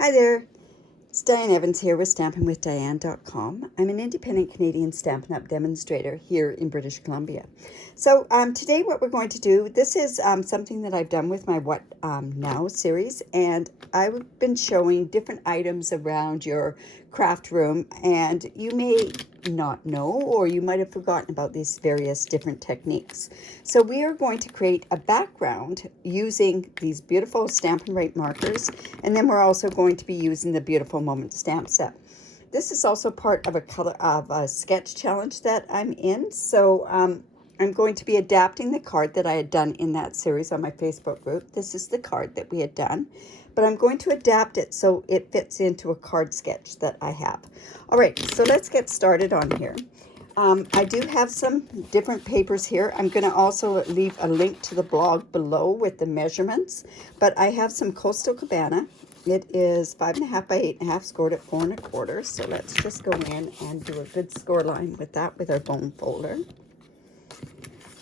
Hi there, it's Diane Evans here with StampinWithDiane.com. I'm an independent Canadian Stampin' Up Demonstrator here in British Columbia. So today what we're going to do, this is something that I've done with my What Now series, and I've been showing different items around your craft room, and you may not know, or you might have forgotten about these various different techniques. So we are going to create a background using these beautiful Stampin Write markers, and then we're also going to be using the Beautiful Moment stamp set. This is also part of a sketch challenge that I'm in. So I'm going to be adapting the card that I had done in that series on my Facebook group. This is the card that we had done, but I'm going to adapt it so it fits into a card sketch that I have. All right, so let's get started on here. I do have some different papers here. I'm going to also leave a link to the blog below with the measurements, but I have some Coastal Cabana. It is 5.5 by 8.5, scored at 4 1/4. So let's just go in and do a good score line with that with our bone folder.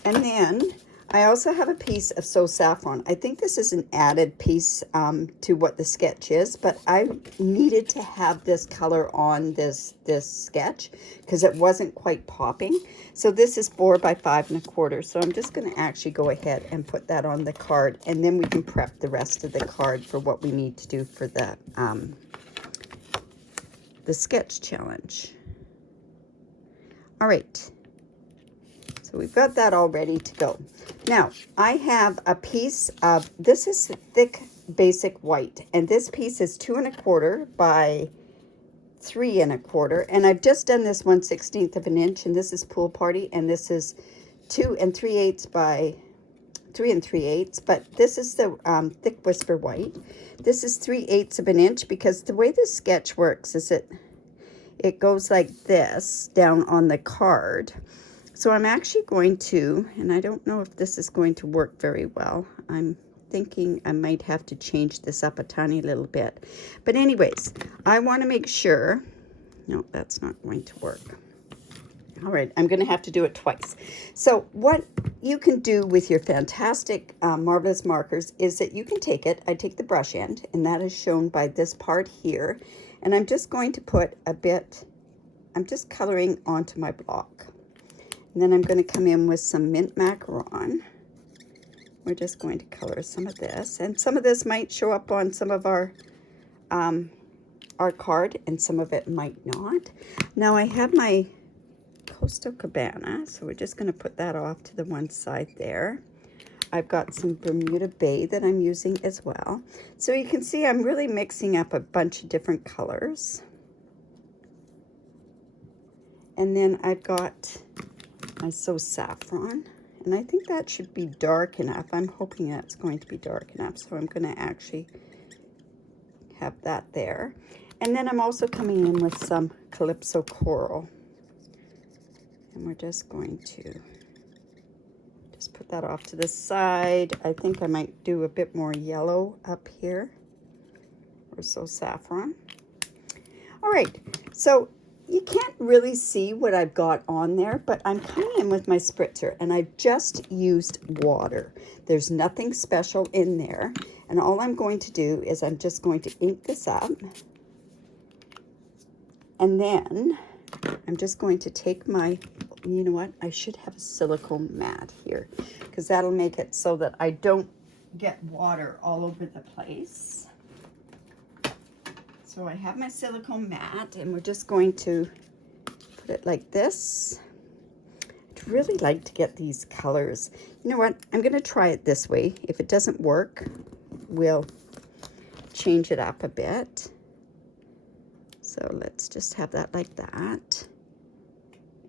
And then I also have a piece of So Saffron. I think this is an added piece to what the sketch is, but I needed to have this color on this sketch because it wasn't quite popping. So this is 4 by 5 1/4. So I'm just going to actually go ahead and put that on the card, and then we can prep the rest of the card for what we need to do for the sketch challenge. All right. So we've got that all ready to go. Now, I have a piece of, this is thick basic white, and this piece is 2 1/4 by 3 1/4, and I've just done this 1/16 of an inch, and this is Pool Party, and this is 2 3/8 by 3 3/8, but this is the thick Whisper White. This is 3/8 of an inch, because the way this sketch works is it goes like this down on the card. So I'm actually going to, and I don't know if this is going to work very well. I'm thinking I might have to change this up a tiny little bit. But anyways, I want to make sure, no, that's not going to work. All right, I'm going to have to do it twice. So what you can do with your fantastic, marvelous markers is that you can take it, I take the brush end, and that is shown by this part here. And I'm just going to put a bit, I'm just coloring onto my block. And then I'm going to come in with some mint macaron. We're just going to color some of this, and some of this might show up on some of our card, and some of it might not. Now I have my Coastal Cabana, so we're just going to put that off to the one side there. I've got some Bermuda Bay that I'm using as well. So you can see I'm really mixing up a bunch of different colors. And then I've got my So Saffron, and I think that should be dark enough. I'm hoping that's going to be dark enough, so I'm going to actually have that there. And then I'm also coming in with some Calypso Coral, and we're just going to just put that off to the side. I think I might do a bit more yellow up here, or So Saffron. All right, so you can't really see what I've got on there, but I'm coming in with my spritzer, and I've just used water. There's nothing special in there, and all I'm going to do is I'm just going to ink this up, and then I'm just going to take my, you know what, I should have a silicone mat here, because that'll make it so that I don't get water all over the place. So I have my silicone mat, and we're just going to put it like this. I'd really like to get these colors. You know what? I'm going to try it this way. If it doesn't work, we'll change it up a bit. So let's just have that like that.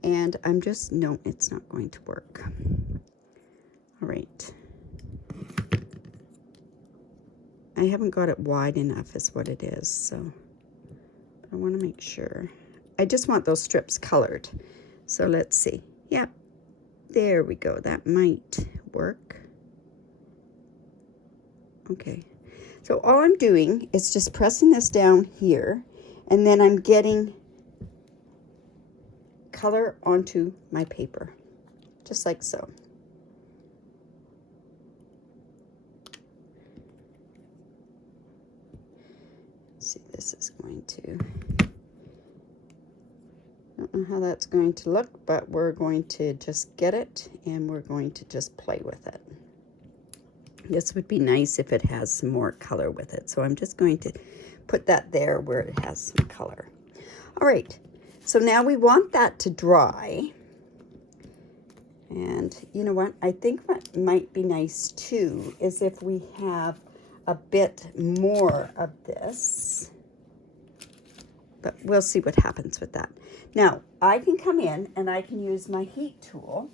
And I'm just, no, it's not going to work. All right. I haven't got it wide enough is what it is, so I want to make sure. I just want those strips colored. So let's see. Yep, there we go. That might work. Okay, so all I'm doing is just pressing this down here, and then I'm getting color onto my paper, just like so. See, this is going to, I don't know how that's going to look, but we're going to just get it and we're going to just play with it. This would be nice if it has some more color with it. So I'm just going to put that there where it has some color. All right, so now we want that to dry. And you know what? I think what might be nice too is if we have a bit more of this. But we'll see what happens with that. Now, I can come in and I can use my heat tool.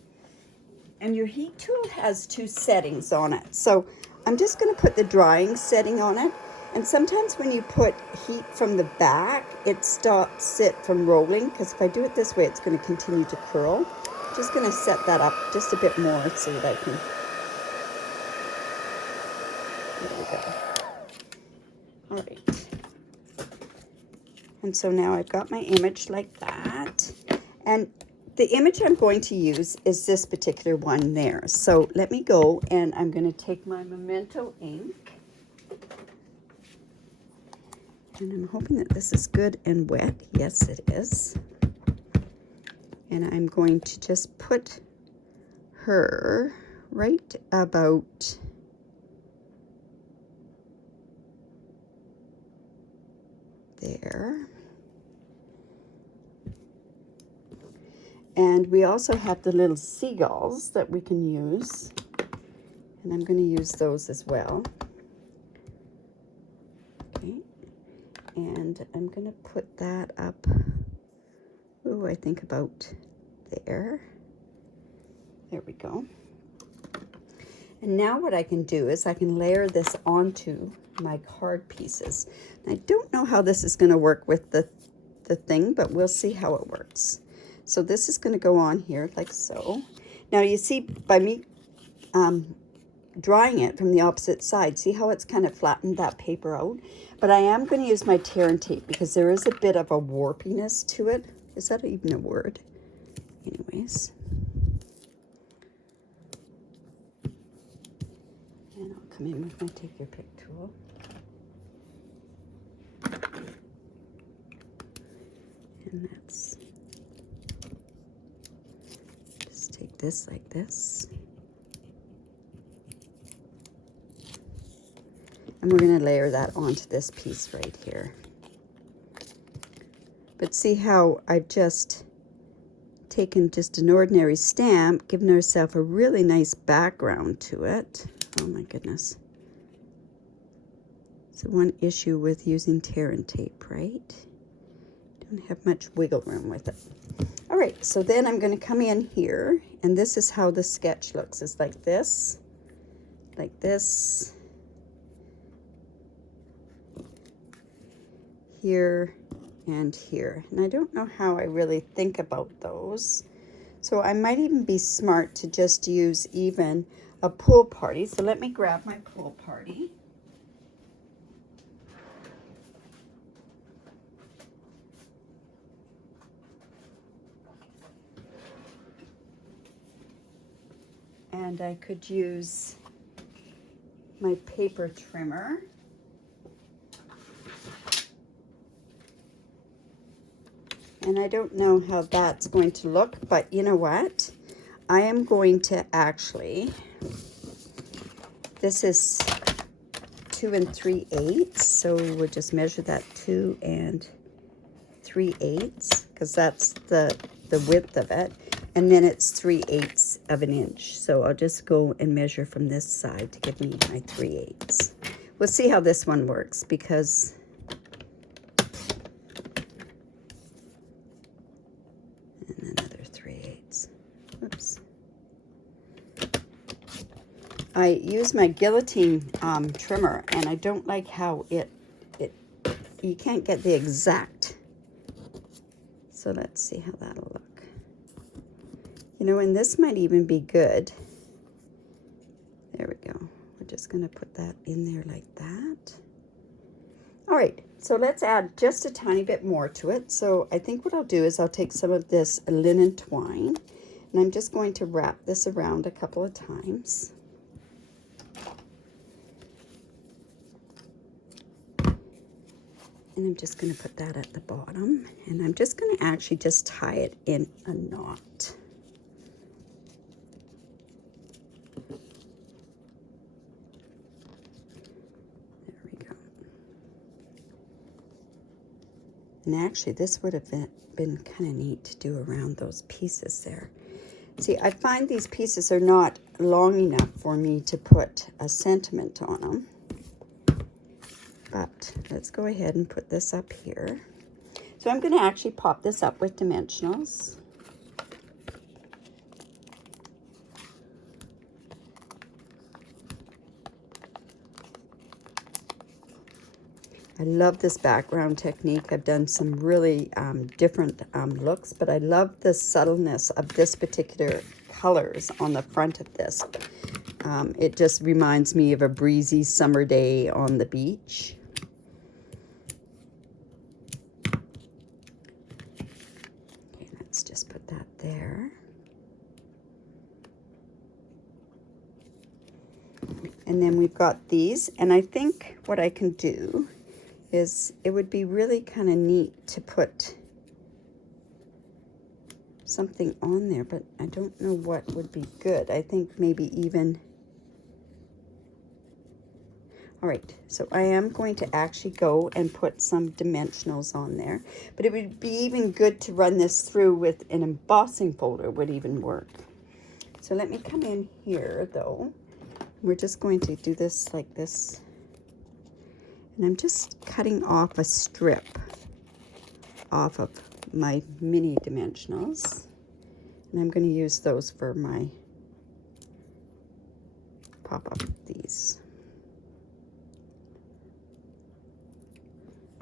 And your heat tool has two settings on it. So I'm just going to put the drying setting on it. And sometimes when you put heat from the back, it stops it from rolling. Because if I do it this way, it's going to continue to curl. I'm just going to set that up just a bit more so that I can... There we go. All right. And so now I've got my image like that. And the image I'm going to use is this particular one there. So let me go and I'm going to take my Memento ink. And I'm hoping that this is good and wet. Yes, it is. And I'm going to just put her right about there. And we also have the little seagulls that we can use. And I'm going to use those as well. Okay. And I'm going to put that up, ooh, I think about there. There we go. And now what I can do is I can layer this onto my card pieces. And I don't know how this is going to work with the thing, but we'll see how it works. So this is going to go on here like so. Now you see by me drying it from the opposite side, see how it's kind of flattened that paper out? But I am going to use my tear and tape because there is a bit of a warpiness to it. Is that even a word? Anyways. And I'll come in with my take your pick tool. And that's... take this like this, and we're going to layer that onto this piece right here. But see how I've just taken just an ordinary stamp, given ourselves a really nice background to it. Oh my goodness. So one issue with using tear and tape, right? Don't have much wiggle room with it. All right, so then I'm going to come in here, and this is how the sketch looks. It's like this, here, and here. And I don't know how I really think about those. So I might even be smart to just use even a pool party. So let me grab my pool party. And I could use my paper trimmer. And I don't know how that's going to look, but you know what? I am going to actually, this is 2 3/8, so we'll just measure that 2 3/8, because that's the width of it. And then it's 3/8 of an inch. So I'll just go and measure from this side to give me my 3/8. We'll see how this one works, because and another 3/8. Oops. I use my guillotine trimmer, and I don't like how you can't get the exact. So let's see how that'll look. You know, and this might even be good. There we go. We're just going to put that in there like that. All right, so let's add just a tiny bit more to it. So I think what I'll do is I'll take some of this linen twine, and I'm just going to wrap this around a couple of times. And I'm just going to put that at the bottom. And I'm just going to actually just tie it in a knot. There we go. And actually, this would have been kind of neat to do around those pieces there. See, I find these pieces are not long enough for me to put a sentiment on them. But let's go ahead and put this up here. So I'm going to actually pop this up with dimensionals. I love this background technique. I've done some really different looks, but I love the subtleness of this particular colors on the front of this. It just reminds me of a breezy summer day on the beach. Okay, let's just put that there. And then we've got these, and I think what I can do is it would be really kind of neat to put something on there, but I don't know what would be good. I think maybe even... All right, so I am going to actually go and put some dimensionals on there, but it would be even good to run this through with an embossing folder would even work. So let me come in here though. We're just going to do this like this. And I'm just cutting off a strip off of my mini dimensionals. And I'm going to use those for my pop-up these.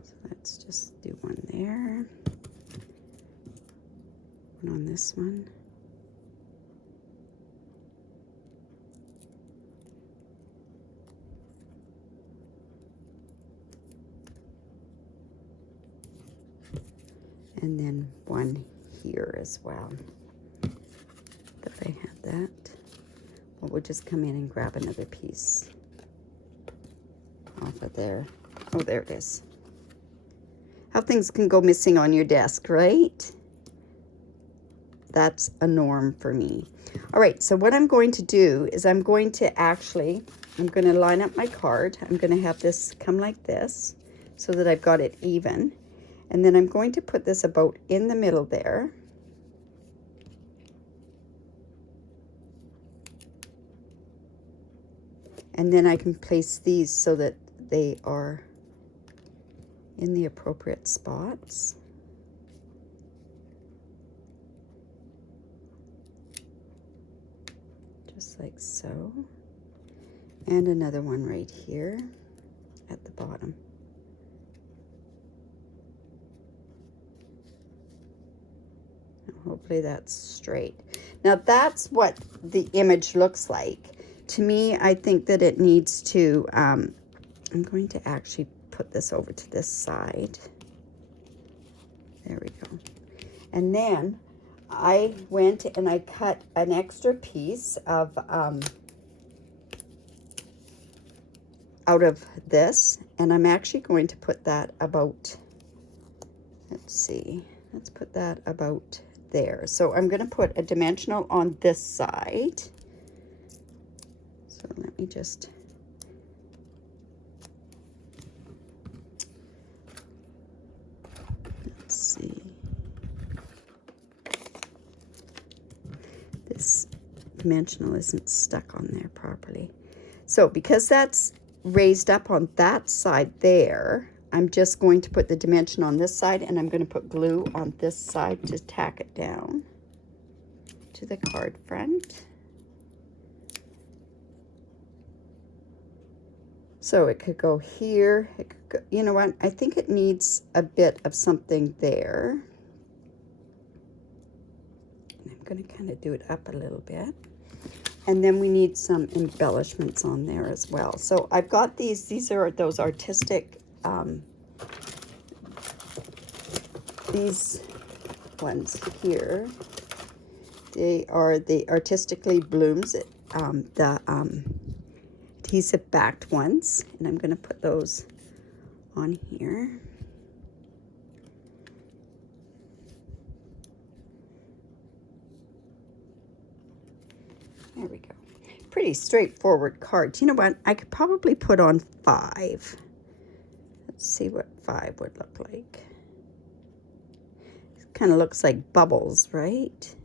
So let's just do one there. One on this one. And then one here as well. If I had that, well, we'll just come in and grab another piece off of there. Oh, there it is. How things can go missing on your desk, right? That's a norm for me. All right, so what I'm going to do is I'm going to line up my card. I'm going to have this come like this so that I've got it even. And then I'm going to put this about in the middle there. And then I can place these so that they are in the appropriate spots. Just like so. And another one right here at the bottom. Hopefully that's straight. Now that's what the image looks like. To me, I think that it needs to, I'm going to actually put this over to this side. There we go. And then I went and I cut an extra piece of, out of this, and I'm actually going to put that about, let's see, let's put that about there. So I'm going to put a dimensional on this side. So let me just let's see. This dimensional isn't stuck on there properly. So because that's raised up on that side there, I'm just going to put the dimension on this side, and I'm going to put glue on this side to tack it down to the card front. So it could go here. It could go, you know what? I think it needs a bit of something there. And I'm going to kind of do it up a little bit. And then we need some embellishments on there as well. So I've got these are those artistic, these ones here. They are the artistically blooms, adhesive backed ones. And I'm going to put those on here. There we go. Pretty straightforward card. You know what? I could probably put on 5. Let's see what 5 would look like. It kind of looks like bubbles, right?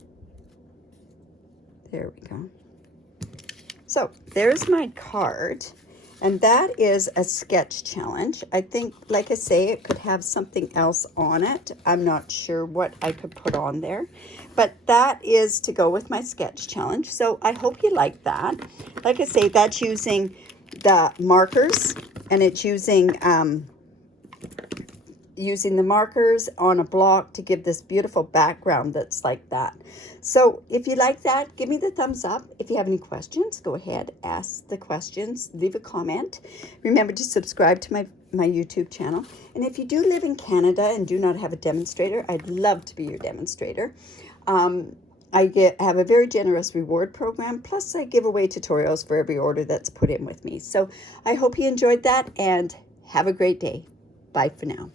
There we go. So there's my card, and that is a sketch challenge. I think, like I say, it could have something else on it. I'm not sure what I could put on there, but that is to go with my sketch challenge. So I hope you like that. Like I say, that's using the markers, and it's using the markers on a block to give this beautiful background that's like that. So if you like that, give me the thumbs up. If you have any questions, go ahead, ask the questions, leave a comment. Remember to subscribe to my YouTube channel. And if you do live in Canada and do not have a demonstrator, I'd love to be your demonstrator. I have a very generous reward program, plus I give away tutorials for every order that's put in with me. So I hope you enjoyed that, and have a great day. Bye for now.